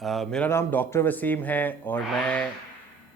मेरा नाम डॉक्टर वसीम है और मैं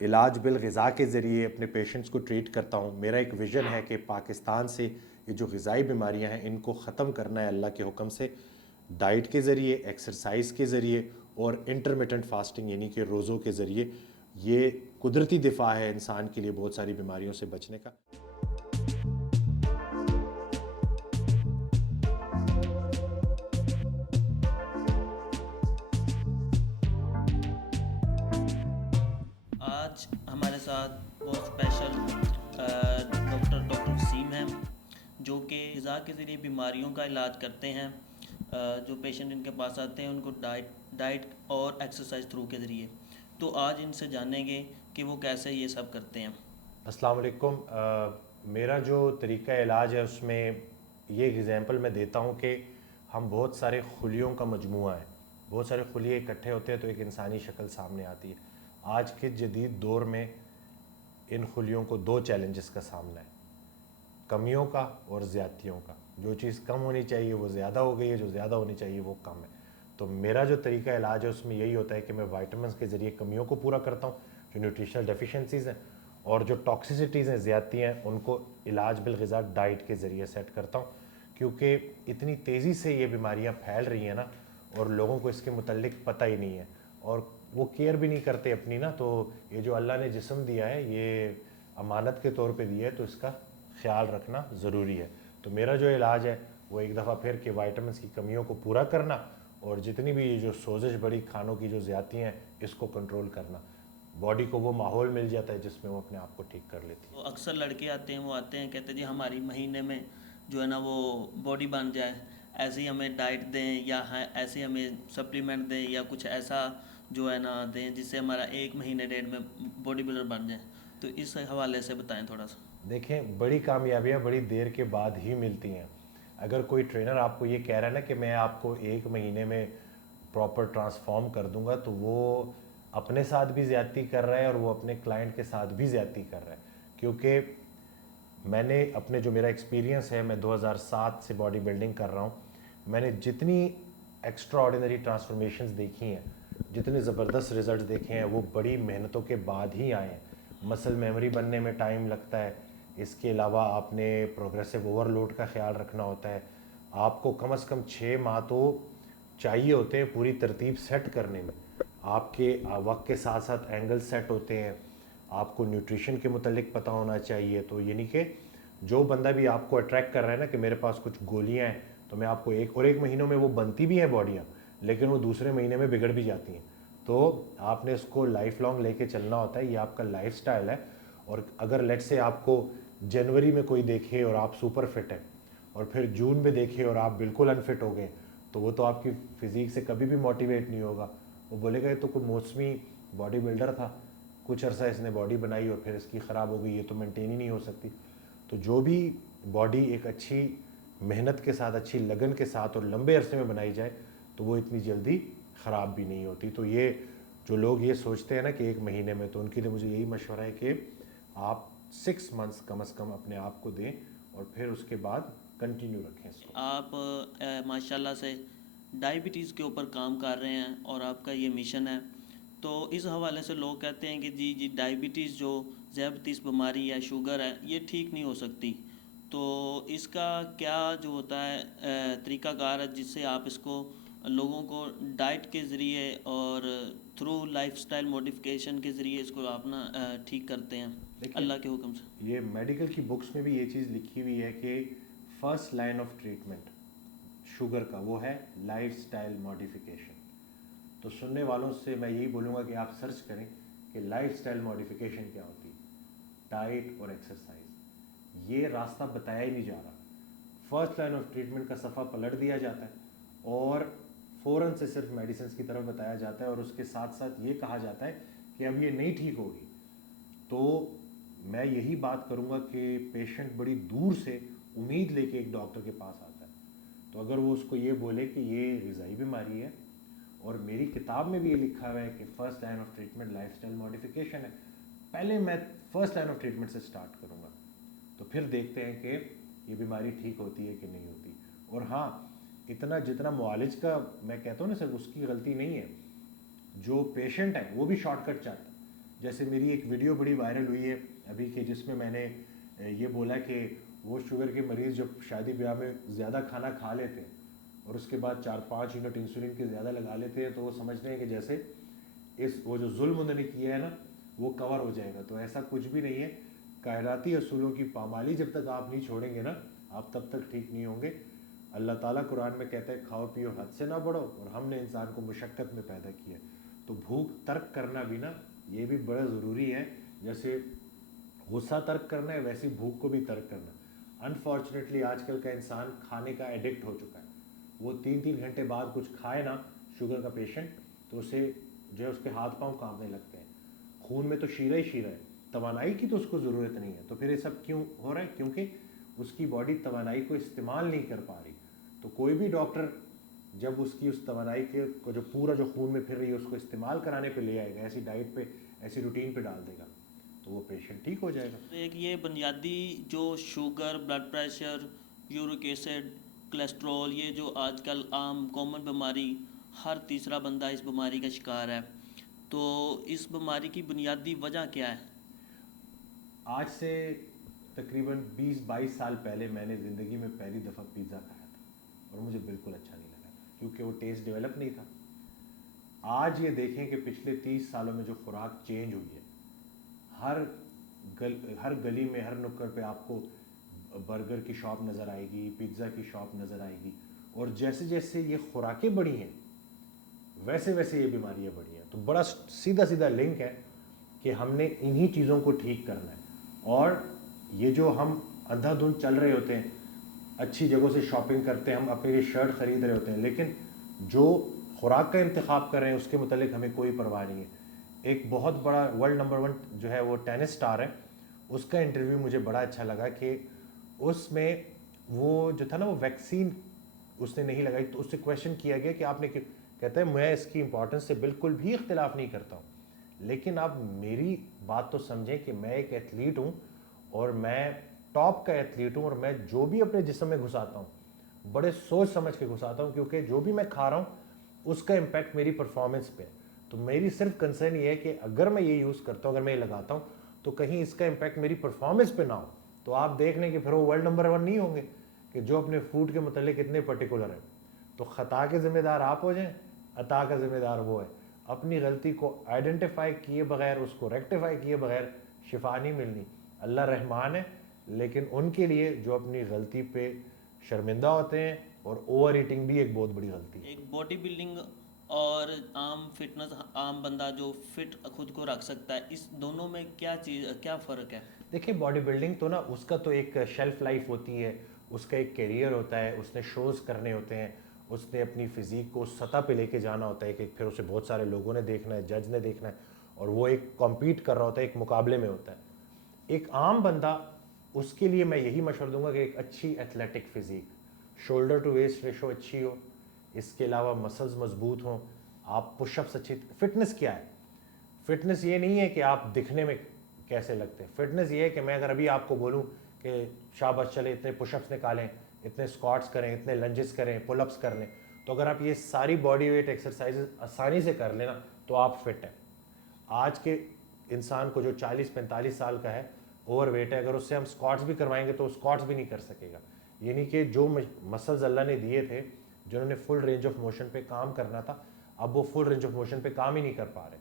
इलाज बिल-ग़िज़ा के ज़रिए अपने पेशेंट्स को ट्रीट करता हूँ। मेरा एक विज़न है कि पाकिस्तान से ये जो ग़िज़ाई बीमारियाँ हैं इनको ख़त्म करना है अल्लाह के हुक्म से, डाइट के ज़रिए, एक्सरसाइज़ के ज़रिए और इंटरमिटेंट फ़ास्टिंग यानी कि रोज़ों के ज़रिए। ये कुदरती दिफ़ा है इंसान के लिए बहुत सारी बीमारियों से बचने का। आज हमारे साथ बहुत स्पेशल डॉक्टर वसीम हैं जो कि ग़िज़ा के ज़रिए बीमारियों का इलाज करते हैं। जो पेशेंट इनके पास आते हैं उनको डाइट और एक्सरसाइज थ्रू के ज़रिए। तो आज इनसे जानेंगे कि वो कैसे ये सब करते हैं। अस्सलाम वालेकुम। मेरा जो तरीक़ा इलाज है उसमें ये एग्ज़ाम्पल मैं देता हूँ कि हम बहुत सारे खुलियों का मजमूआ है, बहुत सारे खुलिये इकट्ठे होते हैं तो एक इंसानी शक्ल सामने आती है। आज के जदीद दौर में इन खुलियों को दो चैलेंजेस का सामना है, कमियों का और ज़्यादतियों का। जो चीज़ कम होनी चाहिए वो ज़्यादा हो गई है, जो ज़्यादा होनी चाहिए वो कम है। तो मेरा जो तरीका इलाज है उसमें यही होता है कि मैं वाइटामिन के ज़रिए कमियों को पूरा करता हूँ, जो न्यूट्रिशनल डेफिशिएंसीज़ हैं, और जो टॉक्सिसिटीज़ हैं, ज़्यादती हैं, उनको इलाज बिल-ग़िज़ा डाइट के ज़रिए सेट करता हूँ। क्योंकि इतनी तेज़ी से ये बीमारियाँ फैल रही हैं ना, और लोगों को इसके मुतल्लिक पता ही नहीं है और वो केयर भी नहीं करते अपनी ना। तो ये जो अल्लाह ने जिस्म दिया है ये अमानत के तौर पे दिया है, तो इसका ख्याल रखना ज़रूरी है। तो मेरा जो इलाज है वो एक दफ़ा फिर कि वाइटामिन की कमियों को पूरा करना और जितनी भी ये जो सोजिश बड़ी खानों की जो ज़्यादतियाँ हैं इसको कंट्रोल करना। बॉडी को वो माहौल मिल जाता है जिसमें वो अपने आप को ठीक कर लेती तो है। अक्सर लड़के आते हैं, वो आते हैं कहते हैं जी हमारी महीने में जो है ना वो बॉडी बन जाए, ऐसे ही हमें डाइट दें या ऐसे हमें सप्लीमेंट दें या कुछ ऐसा जो है ना दें जिससे हमारा एक महीने डेढ़ में बॉडी बिल्डर बन जाए। तो इस हवाले से बताएं थोड़ा सा। देखें, बड़ी कामयाबियाँ बड़ी देर के बाद ही मिलती हैं। अगर कोई ट्रेनर आपको ये कह रहा है ना कि मैं आपको एक महीने में प्रॉपर ट्रांसफॉर्म कर दूंगा, तो वो अपने साथ भी ज़्यादती कर रहा है और वो अपने क्लाइंट के साथ भी ज़्यादती कर रहा है। क्योंकि मैंने अपने जो मेरा एक्सपीरियंस है, मैं 2007 से बॉडी बिल्डिंग कर रहा हूँ, मैंने जितनी एक्स्ट्रा ऑर्डिनरी ट्रांसफॉर्मेशंस देखी हैं, जितने ज़बरदस्त रिजल्ट्स देखे हैं, वो बड़ी मेहनतों के बाद ही आए हैं। मसल मेमोरी बनने में टाइम लगता है, इसके अलावा आपने प्रोग्रेसिव ओवरलोड का ख्याल रखना होता है। आपको कम से कम 6 माह तो चाहिए होते हैं पूरी तरतीब सेट करने में। आपके वक्त के साथ साथ एंगल सेट होते हैं, आपको न्यूट्रिशन के मुतलिक पता होना चाहिए। तो यानी कि जो बंदा भी आपको अट्रैक्ट कर रहा है ना कि मेरे पास कुछ गोलियां हैं, तो मैं आपको एक महीनों में वो बनती भी हैं बॉडियाँ, लेकिन वो दूसरे महीने में बिगड़ भी जाती हैं। तो आपने इसको लाइफ लॉन्ग लेके चलना होता है, ये आपका लाइफ स्टाइल है। और अगर लेट से आपको जनवरी में कोई देखे और आप सुपर फिट हैं और फिर जून में देखे और आप बिल्कुल अनफिट हो गए, तो वो तो आपकी फिज़ीक से कभी भी मोटिवेट नहीं होगा। वो बोलेगा ये तो कोई मौसमी बॉडी बिल्डर था, कुछ अरसा इसने बॉडी बनाई और फिर इसकी ख़राब हो गई, ये तो मेंटेन ही नहीं हो सकती। तो जो भी बॉडी एक अच्छी मेहनत के साथ, अच्छी लगन के साथ और लंबे अरसे में बनाई जाए, तो वो इतनी जल्दी ख़राब भी नहीं होती। तो ये जो लोग ये सोचते हैं ना कि एक महीने में, तो उनके लिए मुझे यही मशवरा है कि आप 6 मंथ्स कम से कम अपने आप को दें और फिर उसके बाद कंटिन्यू रखें इसको। आप माशाल्लाह से डायबिटीज़ के ऊपर काम कर रहे हैं और आपका ये मिशन है। तो इस हवाले से लोग कहते हैं कि जी जी डायबिटीज़ जो ज़्यादतीस बीमारी है, शुगर है, ये ठीक नहीं हो सकती। तो इसका क्या जो होता है तरीक़ाकार है जिससे आप इसको लोगों को डाइट के ज़रिए और थ्रू लाइफस्टाइल मॉडिफिकेशन के ज़रिए इसको आप ना ठीक करते हैं देखिए, अल्लाह के हुक्म से। ये मेडिकल की बुक्स में भी ये चीज़ लिखी हुई है कि first line of treatment sugar का वो है लाइफस्टाइल मॉडिफिकेशन। तो सुनने वालों से मैं यही बोलूँगा कि आप सर्च करें कि लाइफस्टाइल मॉडिफिकेशन क्या होती है। डाइट और एक्सरसाइज, ये रास्ता बताया ही नहीं जा रहा। फर्स्ट लाइन ऑफ ट्रीटमेंट का सफ़ा पलट दिया जाता है और फ़ौरन से सिर्फ मेडिसिन की तरफ बताया जाता है और उसके साथ साथ ये कहा जाता है कि अब ये नहीं ठीक होगी। तो मैं यही बात करूँगा कि पेशेंट बड़ी दूर से उम्मीद लेके एक डॉक्टर के पास आता है, तो अगर वो उसको ये बोले कि ये ग़िज़ाई बीमारी है और मेरी किताब में भी ये लिखा हुआ है कि first line of treatment lifestyle modification है, पहले मैं फ़र्स्ट लाइन ऑफ ट्रीटमेंट से स्टार्ट करूँगा, तो फिर देखते हैं कि ये बीमारी ठीक होती है कि नहीं होती। और हाँ, इतना जितना मुआलिज का मैं कहता हूँ ना, सिर्फ उसकी गलती नहीं है, جو پیشنٹ ہے وہ بھی شارٹ کٹ چاہتا ہے. جیسے میری ایک ویڈیو بڑی وائرل ہوئی ہے ابھی کہ جس میں میں نے یہ بولا کہ وہ شوگر کے مریض جب شادی بیاہ میں زیادہ کھانا کھا لیتے ہیں اور اس کے بعد 4-5 یونٹ انسولین کے زیادہ لگا لیتے ہیں تو وہ سمجھتے ہیں کہ جیسے وہ جو ظلم انہوں نے کیا ہے نا وہ کور ہو جائے گا. تو ایسا کچھ بھی نہیں ہے. کائناتی اصولوں کی پامالی جب تک آپ نہیں چھوڑیں گے نا آپ تب تک ٹھیک نہیں ہوں گے. اللہ تعالیٰ قرآن میں کہتا ہے کھاؤ پیو حد سے نہ بڑھو, اور ہم نے انسان کو مشقت میں پیدا کیا. تو بھوک ترک کرنا بھی نا یہ بھی بڑا ضروری ہے. جیسے غصہ ترک کرنا ہے ویسے بھوک کو بھی ترک کرنا. انفارچونیٹلی آج کل کا انسان کھانے کا ایڈکٹ ہو چکا ہے. وہ 3-3 گھنٹے بعد کچھ کھائے نا شوگر کا پیشنٹ تو اسے جو ہے اس کے ہاتھ پاؤں کانپنے لگتے ہیں. خون میں تو شیرہ ہی شیرہ ہے, توانائی کی تو اس کو ضرورت نہیں ہے. تو پھر یہ سب کیوں ہو رہا ہے؟ کیونکہ اس کی باڈی توانائی کو استعمال نہیں کر پا رہی. تو کوئی بھی ڈاکٹر جب اس کی اس توانائی کے کو جو پورا جو خون میں پھر رہی ہے اس کو استعمال کرانے پہ لے آئے گا, ایسی ڈائٹ پہ ایسی روٹین پہ ڈال دے گا تو وہ پیشنٹ ٹھیک ہو جائے گا. ایک یہ بنیادی جو sugar, blood pressure, uric acid, cholesterol, یہ جو آج کل عام کامن بیماری ہر تیسرا بندہ اس بیماری کا شکار ہے, تو اس بیماری کی بنیادی وجہ کیا ہے؟ آج سے تقریباً 20-22 سال پہلے میں نے زندگی میں پہلی دفعہ پیزا کھایا تھا اور مجھے بالکل اچھا نہیں لگا تھا کیونکہ وہ ٹیسٹ ڈیولپ نہیں تھا. آج یہ دیکھیں کہ پچھلے 30 سالوں میں جو خوراک چینج ہوئی ہے, ہر گلی میں ہر نکڑ پہ آپ کو برگر کی شاپ نظر آئے گی, پیزا کی شاپ نظر آئے گی, اور جیسے جیسے یہ خوراکیں بڑھی ہیں ویسے ویسے یہ بیماریاں بڑھی ہیں. تو بڑا سیدھا سیدھا لنک ہے کہ ہم نے انہی چیزوں کو ٹھیک کرنا ہے. اور یہ جو ہم اندھا دھند چل رہے ہوتے ہیں, اچھی جگہوں سے شاپنگ کرتے ہیں, ہم اپنے لیے شرٹ خرید رہے ہوتے ہیں, لیکن جو خوراک کا انتخاب کر رہے ہیں اس کے متعلق ہمیں کوئی پرواہ نہیں ہے. ایک بہت بڑا ورلڈ نمبر 1 جو ہے وہ ٹینس سٹار ہے, اس کا انٹرویو مجھے بڑا اچھا لگا کہ اس میں وہ جو تھا نا وہ ویکسین اس نے نہیں لگائی. تو اس سے کویشچن کیا گیا کہ آپ نے کہتا ہے میں اس کی امپورٹنس سے بالکل بھی اختلاف نہیں کرتا ہوں, لیکن آپ میری بات تو سمجھیں کہ میں ایک ایتھلیٹ ہوں اور میں ٹاپ کا ایتھلیٹ ہوں, اور میں جو بھی اپنے جسم میں گھساتا ہوں بڑے سوچ سمجھ کے گھساتا ہوں کیونکہ جو بھی میں کھا رہا ہوں اس کا امپیکٹ میری پرفارمنس پہ ہے. تو میری صرف کنسرن یہ ہے کہ اگر میں یہ یوز کرتا ہوں, اگر میں یہ لگاتا ہوں تو کہیں اس کا امپیکٹ میری پرفارمنس پہ نہ ہو. تو آپ دیکھ لیں کہ پھر وہ ورلڈ نمبر 1 نہیں ہوں گے کہ جو اپنے فوڈ کے متعلق اتنے پرٹیکولر ہیں. تو خطا کے ذمہ دار آپ ہو جائیں, عطا کا ذمہ دار وہ ہے. اپنی غلطی کو آئیڈینٹیفائی کیے بغیر, اس کو ریکٹیفائی کیے بغیر شفا نہیں ملنی. اللہ رحمان ہے, لیکن ان کے لیے جو اپنی غلطی پہ شرمندہ ہوتے ہیں, اور اوور ایٹنگ بھی ایک بہت بڑی غلطی ہے. ایک باڈی بلڈنگ اور عام فٹنس, عام بندہ جو فٹ خود کو رکھ سکتا ہے, اس دونوں میں کیا فرق ہے؟ دیکھیں باڈی بلڈنگ تو نا اس کا تو ایک شیلف لائف ہوتی ہے, اس کا ایک کیریئر ہوتا ہے, اس نے شوز کرنے ہوتے ہیں, اس نے اپنی فزیک کو سطح پہ لے کے جانا ہوتا ہے کہ پھر اسے بہت سارے لوگوں نے دیکھنا ہے, جج نے دیکھنا ہے, اور وہ ایک کمپیٹ کر رہا ہوتا ہے, ایک مقابلے میں ہوتا ہے. ایک عام بندہ, اس کے لیے میں یہی مشورہ دوں گا کہ ایک اچھی athletic physique, shoulder to waist ratio اچھی ہو, اس کے علاوہ مسلز مضبوط ہوں, آپ پش اپس اچھی. فٹنس کیا ہے؟ فٹنس یہ نہیں ہے کہ آپ دکھنے میں کیسے لگتے ہیں. فٹنس یہ ہے کہ میں اگر ابھی آپ کو بولوں کہ شاباش چلے اتنے پش اپس نکالیں, اتنے اسکواٹس کریں, اتنے لنجز کریں, پل اپس کر لیں, تو اگر آپ یہ ساری باڈی ویٹ ایکسرسائزز آسانی سے کر لیں نا تو آپ فٹ ہیں. آج کے انسان کو جو 40-45 سال کا ہے, اوور ویٹ ہے, اگر اس سے ہم اسکواٹس بھی کروائیں گے تو اسکواٹس بھی نہیں کر سکے گا. یعنی کہ جو مسلز اللہ نے دیے تھے جنہوں نے فل رینج آف موشن پہ کام کرنا تھا, اب وہ فل رینج آف موشن پہ کام ہی نہیں کر پا رہے.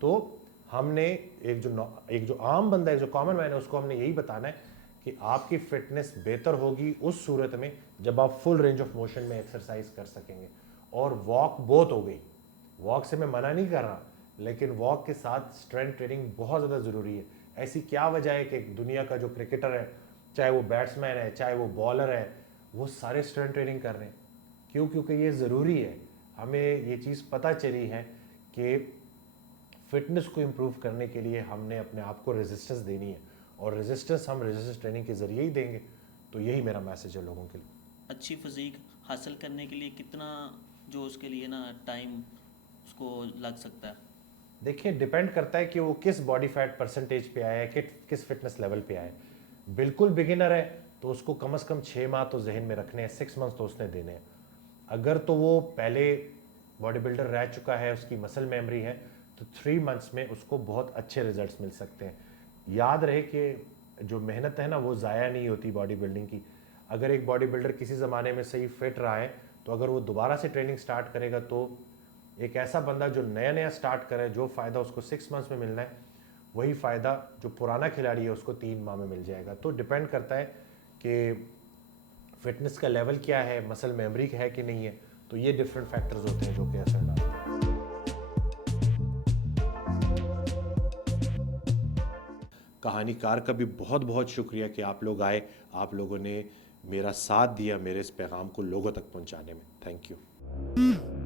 تو ہم نے ایک جو عام بندہ ہے, جو کامن مین ہے, اس کو ہم نے یہی بتانا ہے کہ آپ کی فٹنس بہتر ہوگی اس صورت میں جب آپ فل رینج آف موشن میں ایکسرسائز کر سکیں گے. اور واک بہت ہو گئی, واک سے میں منع نہیں کر رہا, لیکن واک کے ساتھ اسٹرینتھ ٹریننگ بہت زیادہ ضروری ہے. ایسی کیا وجہ ہے کہ دنیا کا جو کرکٹر ہے, چاہے وہ بیٹس مین ہے, چاہے وہ بالر ہے, وہ سارے اسٹرینتھ ٹریننگ کر رہے ہیں. کیوں؟ کیونکہ یہ ضروری ہے. ہمیں یہ چیز پتہ چلی ہے کہ فٹنس کو امپروو کرنے کے لیے ہم نے اپنے آپ کو ریزسٹنس دینی ہے, اور ریزسٹنس ہم ریزسٹنس ٹریننگ کے ذریعے ہی دیں گے. تو یہی میرا میسیج ہے لوگوں کے لیے. اچھی فزیک حاصل کرنے کے لیے کتنا جو اس کے لیے نا ٹائم اس کو لگ سکتا ہے؟ دیکھیں ڈیپینڈ کرتا ہے کہ وہ کس باڈی فیٹ پرسنٹیج پہ آیا ہے, کس فٹنس لیول پہ آیا ہے. بالکل بگنر ہے تو اس کو کم از کم 6 ماہ تو ذہن میں رکھنے ہیں, 6 منتھ تو اس نے دینے ہیں. اگر تو وہ پہلے बॉडी बिल्डर रह चुका है, उसकी मसल मेमोरी है, तो 3 मंथ्स में उसको बहुत अच्छे रिजल्ट्स मिल सकते हैं। याद रहे कि जो मेहनत है ना वो ज़ाया नहीं होती बॉडी बिल्डिंग की। अगर एक बॉडी बिल्डर किसी ज़माने में सही फिट रहा है, तो अगर वो दोबारा से ट्रेनिंग स्टार्ट करेगा, तो एक ऐसा बंदा जो नया नया स्टार्ट करे, जो फ़ायदा उसको 6 मंथ्स में मिलना है, वही फ़ायदा जो पुराना खिलाड़ी है उसको 3 माह में मिल जाएगा। तो डिपेंड करता है कि फिटनेस का लेवल क्या है, मसल मेमोरी है कि नहीं है, तो ये डिफरेंट फैक्टर्स होते हैं जो कि असर डालते हैं। कहानीकार का भी बहुत बहुत शुक्रिया कि आप लोग आए, आप लोगों ने मेरा साथ दिया मेरे इस पैगाम को लोगों तक पहुंचाने में। Thank you.